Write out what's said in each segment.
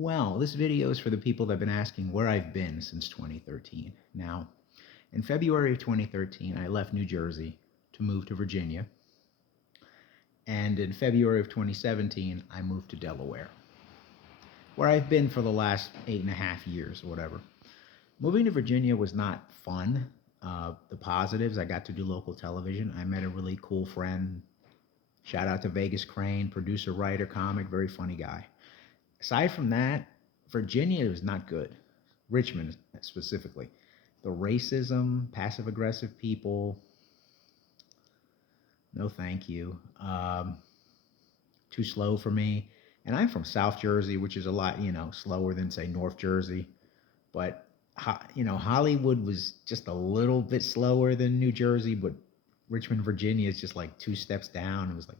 Well, this video is for the people that have been asking where I've been since 2013. Now, in February of 2013, I left New Jersey to move to Virginia. And in February of 2017, I moved to Delaware, where I've been for the last 8.5 years or whatever. Moving to Virginia was not fun. The positives, I got to do local television. I met a really cool friend. Shout out to Vegas Crane, producer, writer, comic, very funny guy. Aside from that, Virginia was not good. Richmond specifically. The racism, passive aggressive people, no thank you. Too slow for me. And I'm from South Jersey, which is a lot, slower than, say, North Jersey. But, Hollywood was just a little bit slower than New Jersey, but Richmond, Virginia is just like 2 steps down. It was like,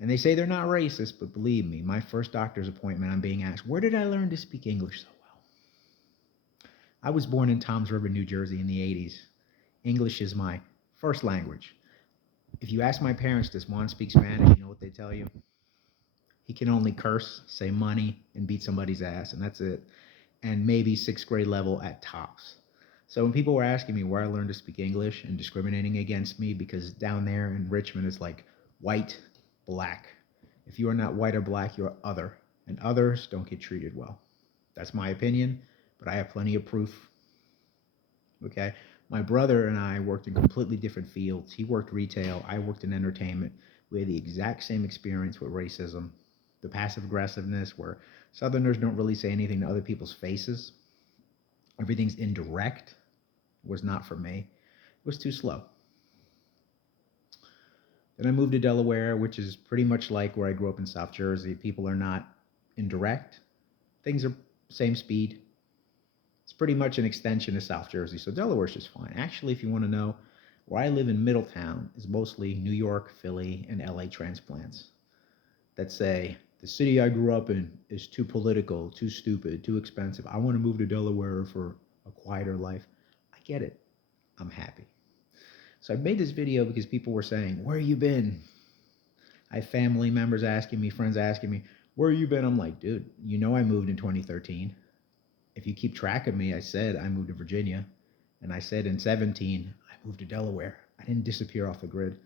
and they say they're not racist, but believe me, my first doctor's appointment, I'm being asked, where did I learn to speak English so well? I was born in Toms River, New Jersey in the 80s. English is my first language. If you ask my parents, does Juan speak Spanish? You know what they tell you? He can only curse, say money, and beat somebody's ass, and that's it. And maybe 6th grade level at tops. So when people were asking me where I learned to speak English and discriminating against me, because down there in Richmond it's like white, black. If you are not white or black, you're other. And others don't get treated well. That's my opinion, but I have plenty of proof. Okay? My brother and I worked in completely different fields. He worked retail. I worked in entertainment. We had the exact same experience with racism. The passive aggressiveness where Southerners don't really say anything to other people's faces. Everything's indirect. Was not for me. It was too slow. Then I moved to Delaware, which is pretty much like where I grew up in South Jersey. People are not indirect. Things are same speed. It's pretty much an extension of South Jersey, so Delaware's just fine. Actually, if you want to know, where I live in Middletown is mostly New York, Philly, and LA transplants that say, the city I grew up in is too political, too stupid, too expensive. I want to move to Delaware for a quieter life. I get it. I'm happy. So I made this video because people were saying, where you been? I have family members asking me, friends asking me, where you been? I'm like, dude, I moved in 2013. If you keep track of me, I said I moved to Virginia. And I said in 17, I moved to Delaware. I didn't disappear off the grid.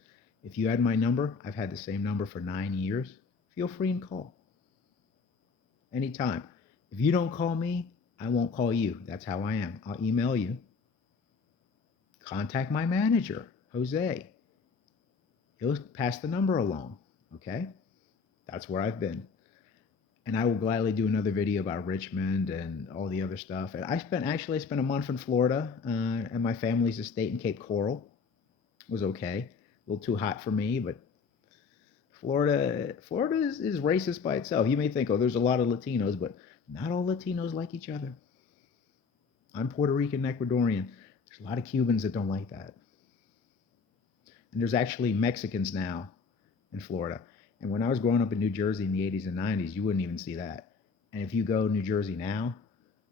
If you had my number, I've had the same number for 9 years. Feel free and call. Anytime. If you don't call me, I won't call you. That's how I am. I'll email you. Contact my manager, Jose. He'll pass the number along, okay? That's where I've been. And I will gladly do another video about Richmond and all the other stuff. And I spent a month in Florida at my family's estate in Cape Coral. It was okay. A little too hot for me, but Florida is racist by itself. You may think, oh, there's a lot of Latinos, but not all Latinos like each other. I'm Puerto Rican, Ecuadorian. There's a lot of Cubans that don't like that. And there's actually Mexicans now in Florida. And when I was growing up in New Jersey in the 80s and 90s, you wouldn't even see that. And if you go to New Jersey now,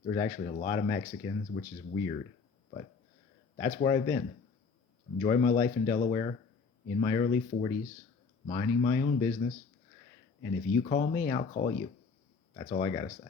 there's actually a lot of Mexicans, which is weird. But that's where I've been. Enjoying my life in Delaware, in my early 40s, minding my own business. And if you call me, I'll call you. That's all I got to say.